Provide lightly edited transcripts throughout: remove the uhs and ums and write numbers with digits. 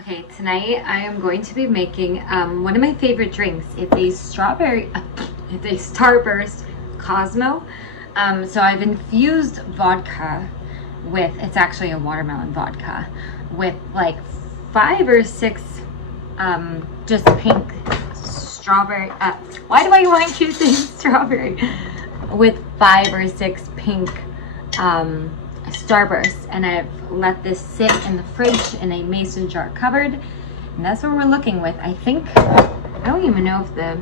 Okay, tonight I am going to be making one of my favorite drinks. It's a starburst Cosmo. So I've infused vodka with, it's actually a watermelon vodka, with like 5 or 6 just pink strawberry. Why do I want you saying strawberry? With 5 or 6 pink starburst, and I've let this sit in the fridge in a mason jar cupboard, and that's what we're looking with. I think I don't even know if the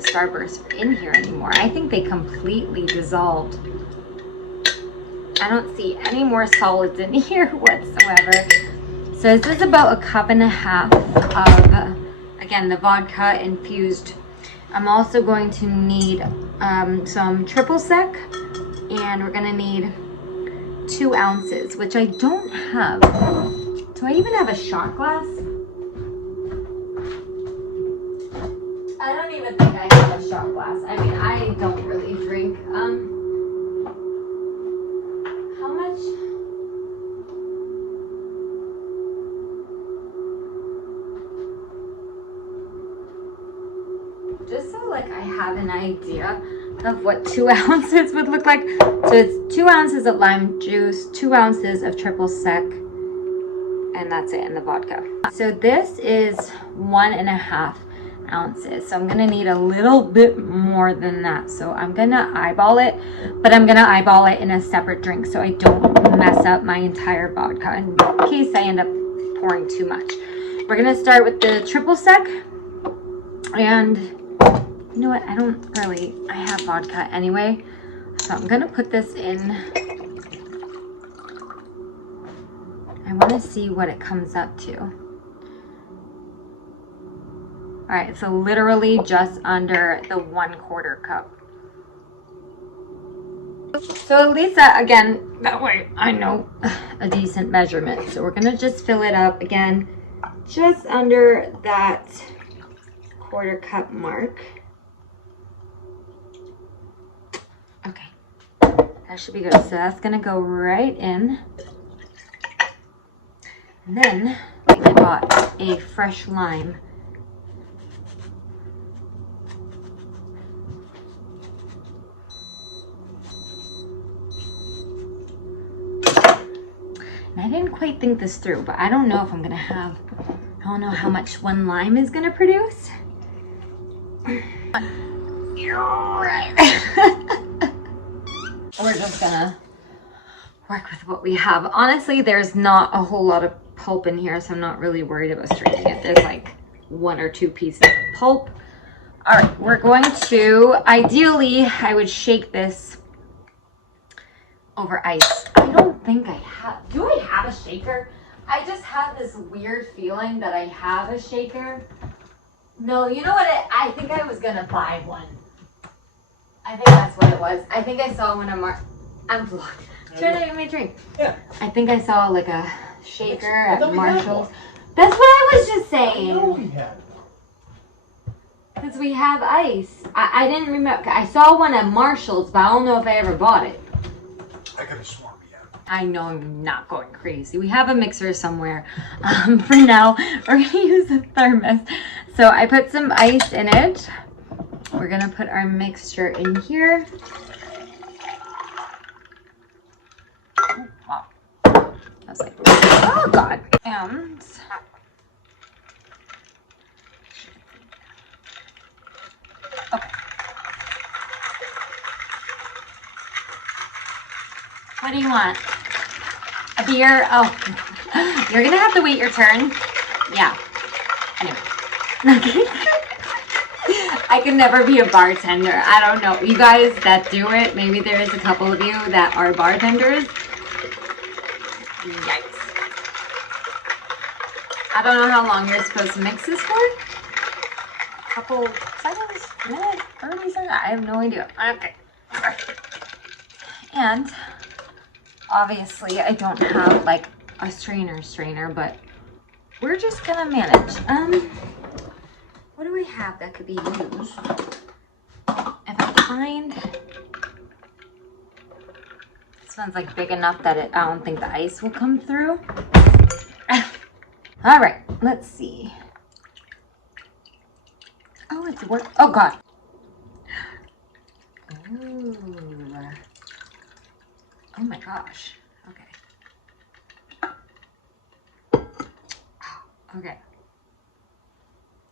starbursts are in here anymore. I think they completely dissolved. I don't see any more solids in here whatsoever. So this is about 1.5 cups of, again, the vodka infused. I'm also going to need some triple sec, and we're gonna need 2 ounces, which I don't have. Do I even have a shot glass? I don't even think I have a shot glass. I mean, I don't really drink. How much? Just so like I have an idea of what 2 ounces would look like. So it's 2 ounces of lime juice, 2 ounces of triple sec, and that's it in the vodka. So this is 1.5 ounces. So I'm gonna need a little bit more than that. So I'm gonna eyeball it, but I'm gonna eyeball it in a separate drink so I don't mess up my entire vodka in case I end up pouring too much. We're gonna start with the triple sec, and you know what? I have vodka anyway. So I'm gonna put this in. I wanna see what it comes up to. All right, so literally just under the 1/4 cup. So at least again, that way I know a decent measurement. So we're gonna just fill it up again, just under that 1/4 cup mark. Okay, that should be good. So that's gonna go right in. And then I bought a fresh lime. And I didn't quite think this through, but I don't know if I'm gonna have, I don't know how much 1 lime is gonna produce. You're right. We're just gonna work with what we have. Honestly, there's not a whole lot of pulp in here, so I'm not really worried about straining it. There's like 1 or 2 pieces of pulp. All right, we're going to, ideally, I would shake this over ice. I don't think I have, do I have a shaker? I just have this weird feeling that I have a shaker. No, you know what, I think I was gonna buy one. I think that's what it was. I think I saw one of I'm vlogging. Try to get my drink. Yeah. I think I saw like a shaker at Marshall's. That's what I was just saying. I know we had. Because we have ice. I didn't remember. I saw one at Marshall's, but I don't know if I ever bought it. I could have sworn we had. I know I'm not going crazy. We have a mixer somewhere. For now, we're going to use a thermos. So I put some ice in it. We're going to put our mixture in here. Oh, wow. I was like, oh God. And okay. What do you want? A beer? Oh, you're gonna have to wait your turn. Yeah. Anyway. I can never be a bartender. I don't know. You guys that do it, maybe there is a couple of you that are bartenders. Yikes. I don't know how long you're supposed to mix this for. A couple seconds, minute, 30 seconds. I have no idea. Okay. And obviously I don't have like a strainer, but we're just gonna manage. What do we have that could be used? If I find this one's like big enough that I don't think the ice will come through. All right, let's see. Oh, it's work. Oh God. Ooh. Oh my gosh. Okay. Okay.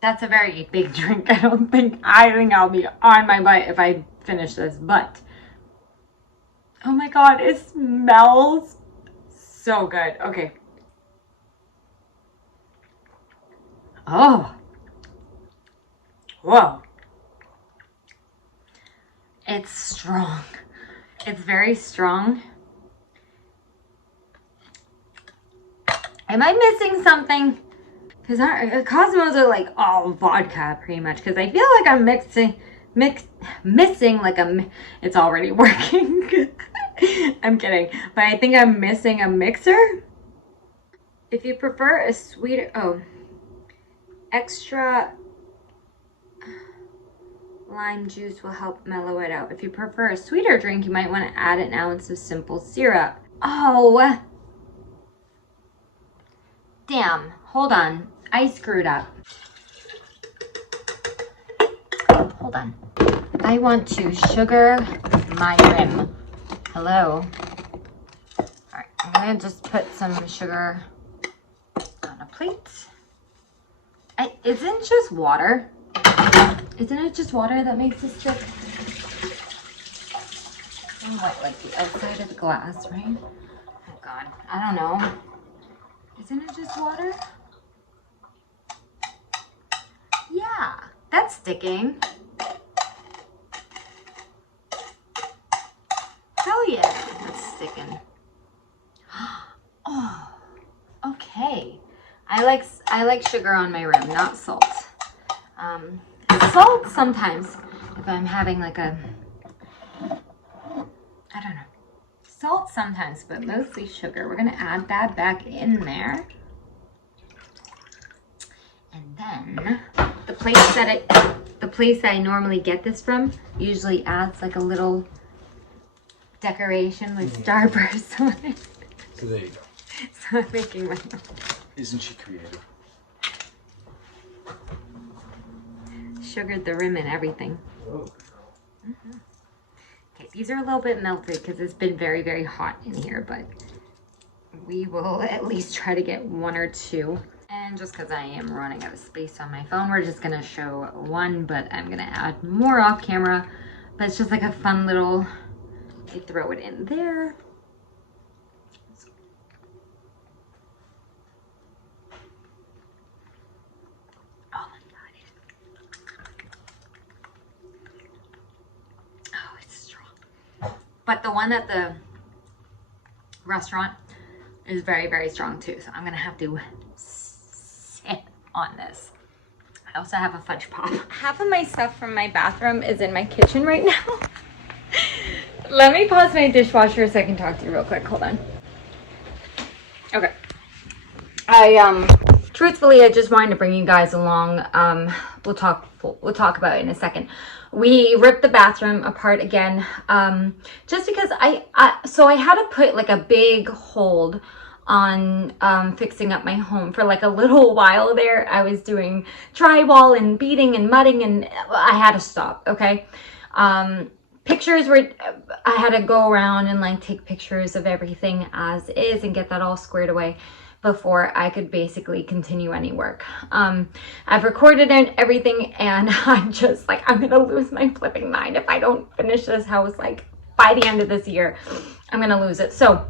That's a very big drink. I think I'll be on my butt if I finish this, but oh my God, it smells so good. Okay. Oh. Whoa. It's strong. It's very strong. Am I missing something? Because our Cosmos are like all vodka pretty much. Because I feel like I'm missing like it's already working. I'm kidding. But I think I'm missing a mixer. If you prefer a sweeter, extra lime juice will help mellow it out. If you prefer a sweeter drink, you might want to add an ounce of simple syrup. Oh, damn. Hold on. I screwed up. Hold on. I want to sugar my rim. Hello. All right, I'm gonna just put some sugar on a plate. Isn't just water? Isn't it just water that makes this stick? And what, like the outside of the glass, right? Oh God, I don't know. Isn't it just water? Yeah, that's sticking. Hell yeah, that's sticking. Oh, okay. I like sugar on my rim, not salt. Salt sometimes if I'm having like I don't know. Salt sometimes, but mostly sugar. We're gonna add that back in there. And then the place that I normally get this from usually adds like a little decoration with starburst on it. So there you go. So I'm making my own. Isn't she creative? Sugared the rim and everything. Oh. Okay, these are a little bit melted because it's been very, very hot in here, but we will at least try to get one or two. And just because I am running out of space on my phone, we're just gonna show one, but I'm gonna add more off camera. But it's just like a fun little, you throw it in there. Oh my God. Oh, it's strong. But the one at the restaurant is very, very strong too. So I'm gonna have to sit on this. I also have a fudge pop. Half of my stuff from my bathroom is in my kitchen right now. Let me pause my dishwasher so I can talk to you real quick. Hold on. Okay. Truthfully, I just wanted to bring you guys along. We'll talk about it in a second. We ripped the bathroom apart again, just because so I had to put like a big hold on fixing up my home for like a little while there. I was doing drywall and beating and mudding, and I had to stop. Okay. Pictures were, I had to go around and like take pictures of everything as is and get that all squared away before I could basically continue any work. I've recorded everything, and I'm just like, I'm gonna lose my flipping mind if I don't finish this house like by the end of this year. I'm gonna lose it. So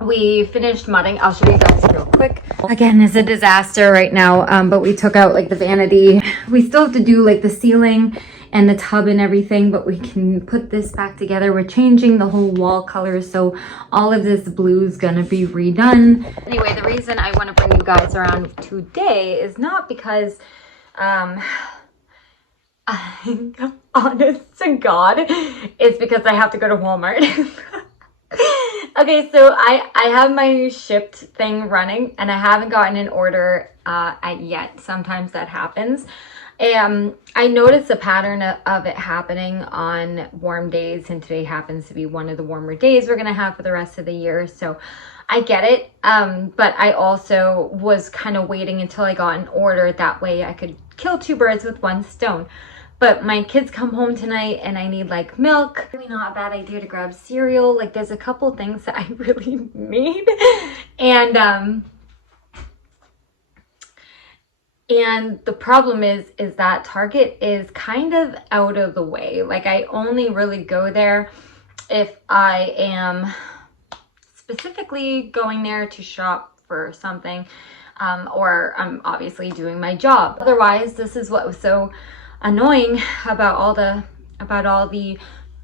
we finished mudding. I'll show you guys real quick. Again, it's a disaster right now, but we took out like the vanity. We still have to do like the ceiling and the tub and everything, but we can put this back together. We're changing the whole wall color, so all of this blue is gonna be redone. Anyway, the reason I want to bring you guys around today is not because honest to God, it's because I have to go to Walmart. Okay, so I have my shipped thing running, and I haven't gotten an order yet. Sometimes that happens. I noticed a pattern of it happening on warm days, and today happens to be one of the warmer days we're gonna have for the rest of the year. So I get it, but I also was kind of waiting until I got an order. That way I could kill two birds with one stone. But my kids come home tonight and I need like milk. Really not a bad idea to grab cereal. Like there's a couple things that I really need. And the problem is that Target is kind of out of the way. Like I only really go there if I am specifically going there to shop for something, or I'm obviously doing my job. Otherwise, this is what was so annoying about all the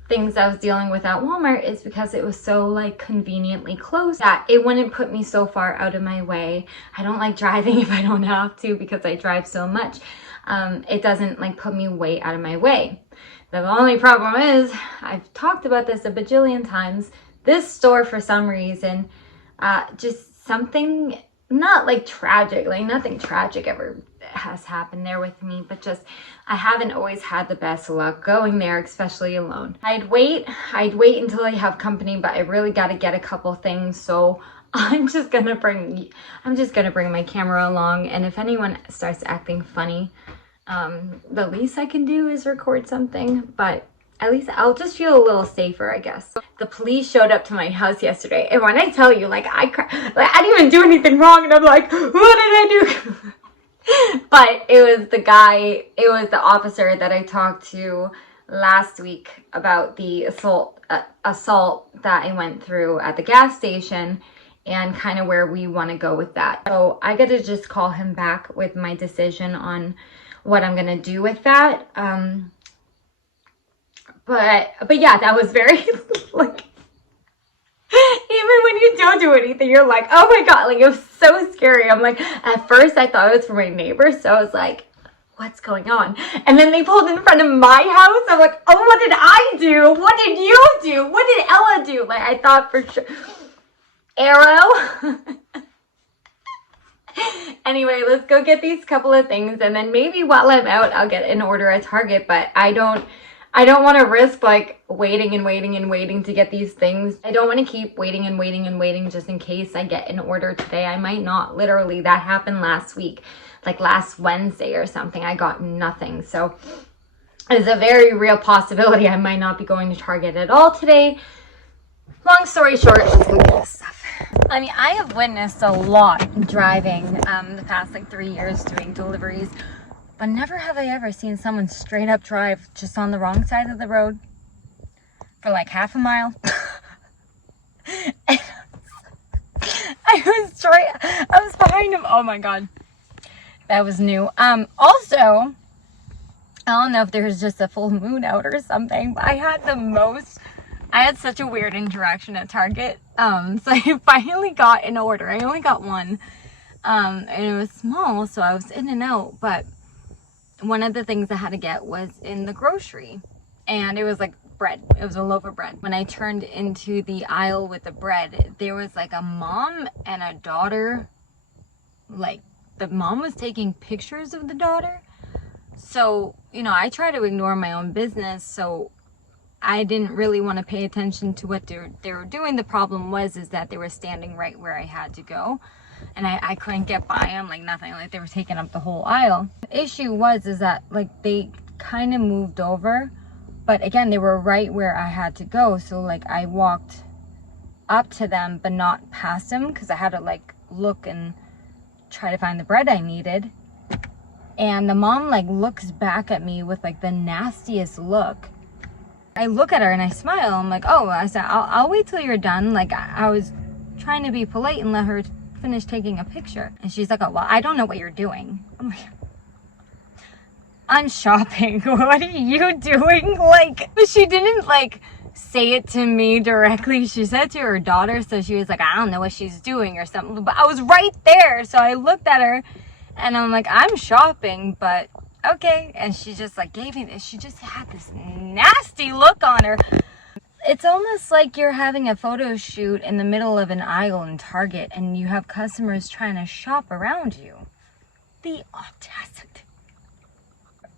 things I was dealing with at Walmart, is because it was so like conveniently close that it wouldn't put me so far out of my way. I don't like driving if I don't have to, because I drive so much. It doesn't like put me way out of my way. The only problem is, I've talked about this a bajillion times, this store for some reason, just something, not like tragic, like nothing tragic ever has happened there with me, but just I haven't always had the best luck going there, especially alone. I'd wait until I have company, but I really got to get a couple things, so I'm just gonna bring my camera along, and if anyone starts acting funny, the least I can do is record something, but at least I'll just feel a little safer, I guess. The police showed up to my house yesterday, and when I tell you, like I didn't even do anything wrong, and I'm like, what did I do? But it was the officer that I talked to last week about the assault that I went through at the gas station, and kind of where we want to go with that. So I got to just call him back with my decision on what I'm gonna do with that. But yeah, that was very like, even when you don't do anything, you're like, oh my god, like it was so scary. I'm like, at first I thought it was for my neighbors, so I was like, what's going on? And then they pulled in front of my house. I'm like, oh, what did I do? What did you do? What did Ella do? Like I thought for sure. Arrow. Anyway, let's go get these couple of things, and then maybe while I'm out, I'll get an order at Target, but I don't want to risk like waiting to get these things. I don't want to keep waiting just in case I get an order today. I might not. Literally, that happened last week, like last Wednesday or something. I got nothing. So it's a very real possibility I might not be going to Target at all today. Long story short, let's go get this stuff. I mean, I have witnessed a lot driving the past like 3 years doing deliveries, but never have I ever seen someone straight up drive just on the wrong side of the road for like half a mile. I was behind him. Oh my god. That was new. Also, I don't know if there's just a full moon out or something, but I had such a weird interaction at Target. So I finally got an order. I only got one. And it was small, so I was in and out, but one of the things I had to get was in the grocery, and it was like bread. It was a loaf of bread. When I turned into the aisle with the bread, there was like a mom and a daughter. Like the mom was taking pictures of the daughter. So, you know, I try to ignore my own business, so I didn't really want to pay attention to what they were doing. The problem was that they were standing right where I had to go, and I couldn't get by them, like nothing, like they were taking up the whole aisle. The issue was that like they kind of moved over, but again, they were right where I had to go. So like I walked up to them, but not past them, because I had to like look and try to find the bread I needed. And the mom like looks back at me with like the nastiest look. I look at her and I smile. I'm like, oh, I said, I'll wait till you're done. Like I was trying to be polite and let her finish taking a picture. And she's like, oh, well, I don't know what you're doing. I'm like, I'm shopping. What are you doing? Like, she didn't like say it to me directly. She said to her daughter, so she was like, I don't know what she's doing or something. But I was right there, so I looked at her and I'm like, I'm shopping, but okay. And she just like gave me this. She just had this nasty look on her. It's almost like you're having a photo shoot in the middle of an aisle in Target and you have customers trying to shop around you. The audacity.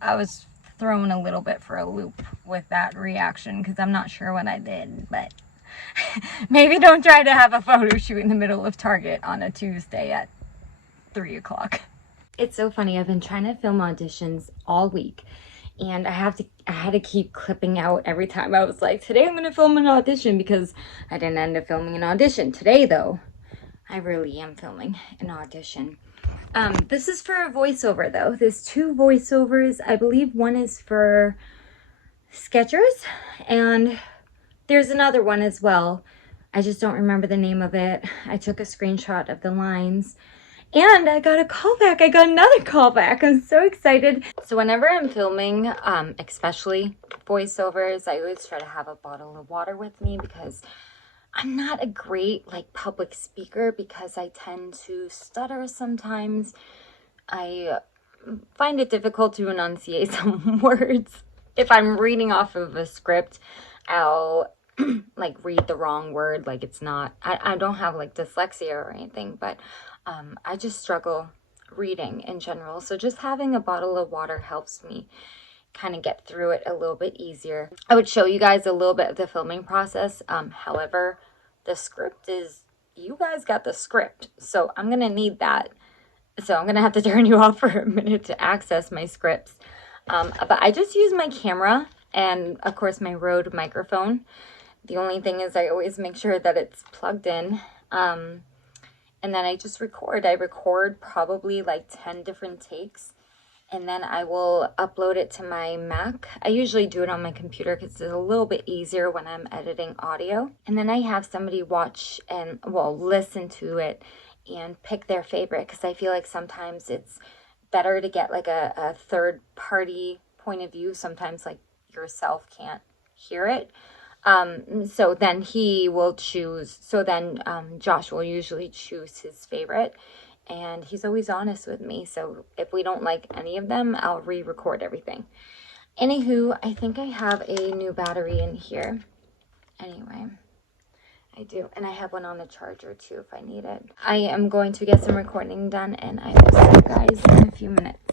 I was thrown a little bit for a loop with that reaction because I'm not sure what I did, but maybe don't try to have a photo shoot in the middle of Target on a Tuesday at 3 o'clock. It's so funny. I've been trying to film auditions all week, and I had to keep clipping out every time I was like, today I'm going to film an audition, because I didn't end up filming an audition. Today, though, I really am filming an audition. This is for a voiceover, though. There's 2 voiceovers. I believe one is for Skechers, and there's another one as well. I just don't remember the name of it. I took a screenshot of the lines, and I got a callback. I got another callback. I'm so excited. So whenever I'm filming, especially voiceovers, I always try to have a bottle of water with me, because I'm not a great public speaker, because I tend to stutter sometimes. I find it difficult to enunciate some words. If I'm reading off of a script, I'll read the wrong word. It's not, I don't have dyslexia or anything, but I just struggle reading in general. So just having a bottle of water helps me kind of get through it a little bit easier. I would show you guys a little bit of the filming process. However, the script is, you guys got the script, so I'm gonna need that. So I'm gonna have to turn you off for a minute to access my scripts. But I just use my camera and of course my Rode microphone. The only thing is I always make sure that it's plugged in. And then I just record. I record probably 10 different takes, and then I will upload it to my Mac. I usually do it on my computer because it's a little bit easier when I'm editing audio. And then I have somebody watch and, listen to it and pick their favorite, because I feel like sometimes it's better to get a third party point of view. Sometimes yourself can't hear it. So then he will choose. So then Josh will usually choose his favorite. And he's always honest with me. So if we don't like any of them, I'll re-record everything. Anywho, I think I have a new battery in here. Anyway, I do. And I have one on the charger too if I need it. I am going to get some recording done, and I will see you guys in a few minutes.